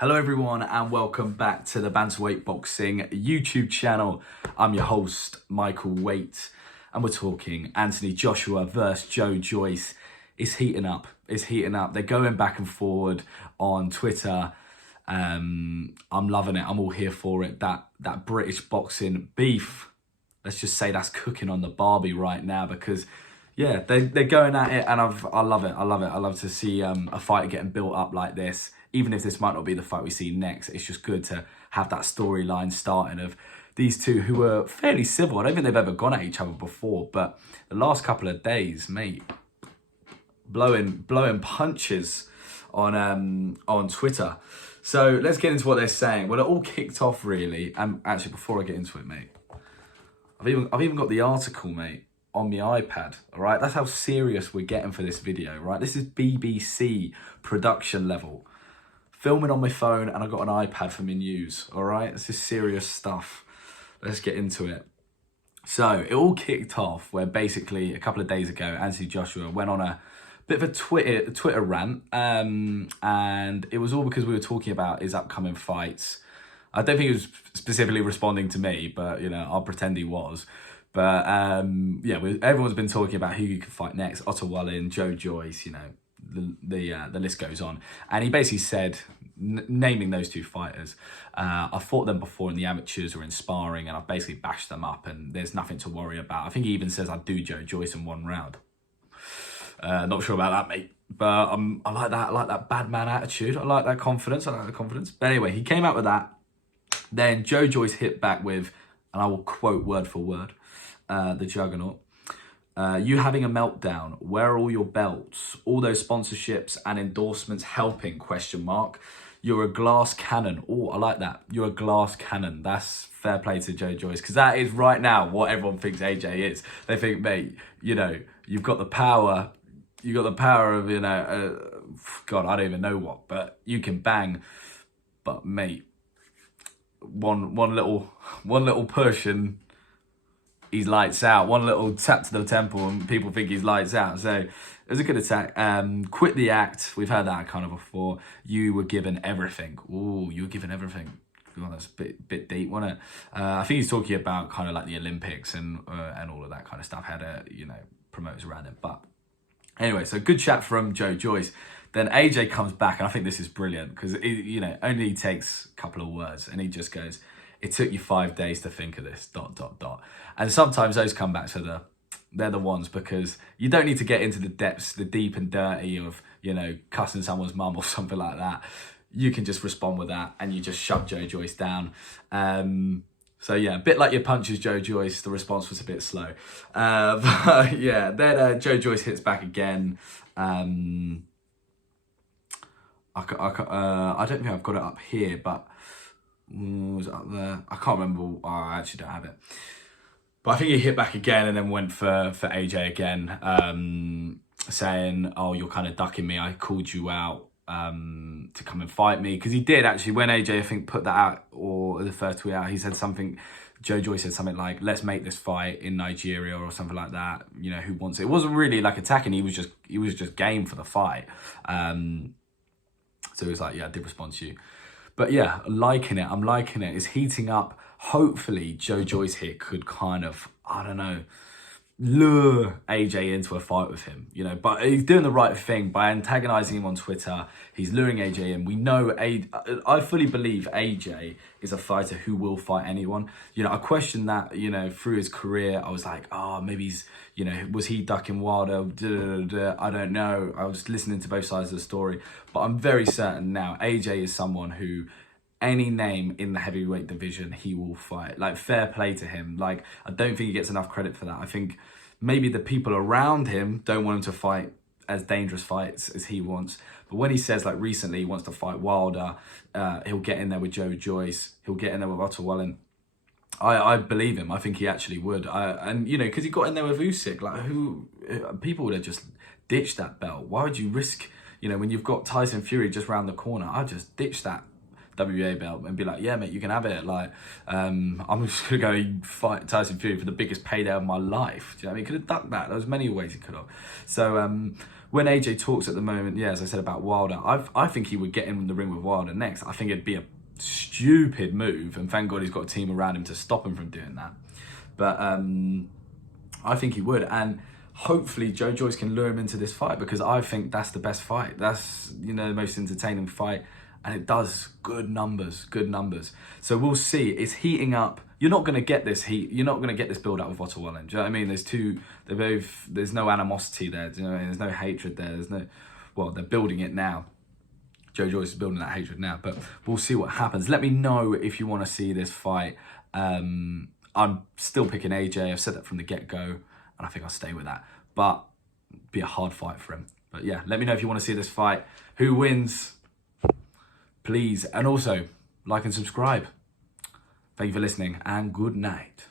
Hello everyone and welcome back to the Bantamweight Boxing YouTube channel. I'm your host, Michael Waite, and we're talking Anthony Joshua versus Joe-Joyce. It's heating up, They're going back and forward on Twitter. I'm loving it, I'm all here for it. That British boxing beef, let's just say that's cooking on the barbie right now because yeah, they're going at it, and I love it. I love to see a fighter getting built up like this. Even if this might not be the fight we see next, it's just good to have that storyline starting of these two who were fairly civil. I don't think they've ever gone at each other before, but the last couple of days, mate, blowing punches on Twitter. So let's get into what they're saying. Well, it all kicked off really, and actually before I get into it, mate, I've even got the article, mate, on my iPad, all right? That's how serious we're getting for this video, right? This is BBC production level. Filming on my phone, and I've got an iPad for my news, all right? This is serious stuff. Let's get into it. So it all kicked off where basically a couple of days ago, Anthony Joshua went on a bit of a Twitter rant, and it was all because we were talking about his upcoming fights. I don't think he was specifically responding to me, but, you know, I'll pretend he was. But, yeah, everyone's been talking about who you could fight next. Ottawalin, Joe-Joyce, you know, the list goes on. And he basically said, naming those two fighters, I fought them before in the amateurs or in sparring, and I've basically bashed them up, and there's nothing to worry about. I think he even says I'd do Joe-Joyce in one round. Not sure about that, mate. But I like that bad man attitude. I like that confidence. But anyway, he came out with that. Then Joe-Joyce hit back with, and I will quote word for word, the juggernaut. You having a meltdown. Where are all your belts? All those sponsorships and endorsements helping, ? You're a glass cannon. Oh, I like that. You're a glass cannon. That's fair play to Joe-Joyce, because that is right now what everyone thinks AJ is. They think, mate, you know, you've got the power. You got the power of, you know, God, I don't even know what, but you can bang. But mate, one little push and he's lights out. One little tap to the temple and people think he's lights out. So it was a good attack. Quit the act. We've heard that kind of before. You were given everything. Ooh, you were given everything. God, that's a bit deep, wasn't it? I think he's talking about kind of like the Olympics and all of that kind of stuff. Had you know, promoters around him. But anyway, so good chat from Joe-Joyce. Then AJ comes back, and I think this is brilliant because, you know, only takes a couple of words, and he just goes, it took you 5 days to think of this, ... And sometimes those comebacks they're the ones, because you don't need to get into the depths, the deep and dirty of, you know, cussing someone's mum or something like that. You can just respond with that, and you just shove Joe-Joyce down. So yeah, a bit like your punches, Joe-Joyce, the response was a bit slow. But yeah, then Joe-Joyce hits back again. I don't think I've got it up here, but was it up there? I can't remember. Oh, I actually don't have it. But I think he hit back again and then went for AJ again, saying, oh, you're kind of ducking me. I called you out to come and fight me. Because he did, actually, when AJ, I think, put that out, or the first tweet out, he said something, Joe-Joyce said something like, let's make this fight in Nigeria or something like that. You know, who wants it? It wasn't really like attacking. He was just game for the fight. So he was like, yeah, I did respond to you. But yeah, liking it. I'm liking it. It's heating up. Hopefully, Joe-Joyce here could kind of, I don't know, lure AJ into a fight with him, you know. But he's doing the right thing by antagonizing him on Twitter. He's luring AJ in. We know, I fully believe AJ is a fighter who will fight anyone. You know, I questioned that, you know, through his career. I was like, oh, maybe he's, you know, was he ducking Wilder? I don't know. I was listening to both sides of the story. But I'm very certain now AJ is someone who, any name in the heavyweight division, he will fight. Like, fair play to him. Like, I don't think he gets enough credit for that. I think maybe the people around him don't want him to fight as dangerous fights as he wants. But when he says, like, recently he wants to fight Wilder, he'll get in there with Joe-Joyce, he'll get in there with Ottawalin. I believe him. I think he actually would. And, you know, because he got in there with Usyk, like, people would have just ditched that belt. Why would you risk, you know, when you've got Tyson Fury just round the corner? I'd just ditch that WA belt and be like, yeah, mate, you can have it. Like, I'm just gonna go fight Tyson Fury for the biggest payday of my life. Do you know what I mean? He could have ducked that. There was many ways he could have. So, when AJ talks at the moment, yeah, as I said about Wilder, I think he would get in the ring with Wilder next. I think it'd be a stupid move, and thank God he's got a team around him to stop him from doing that. But I think he would, and hopefully Joe Joyce can lure him into this fight, because I think that's the best fight. That's, you know, the most entertaining fight, and it does good numbers. So we'll see. It's heating up. You're not going to get this heat. You're not going to get this build up with Otto Wallen. Do you know what I mean? There's no animosity there. Do you know what I mean? There's no hatred there. They're building it now. Joe Joyce is building that hatred now, but we'll see what happens. Let me know if you want to see this fight. I'm still picking AJ. I've said that from the get-go, and I think I'll stay with that. But it'd be a hard fight for him. But yeah, let me know if you want to see this fight. Who wins? Please. And also, like and subscribe. Thank you for listening, and good night.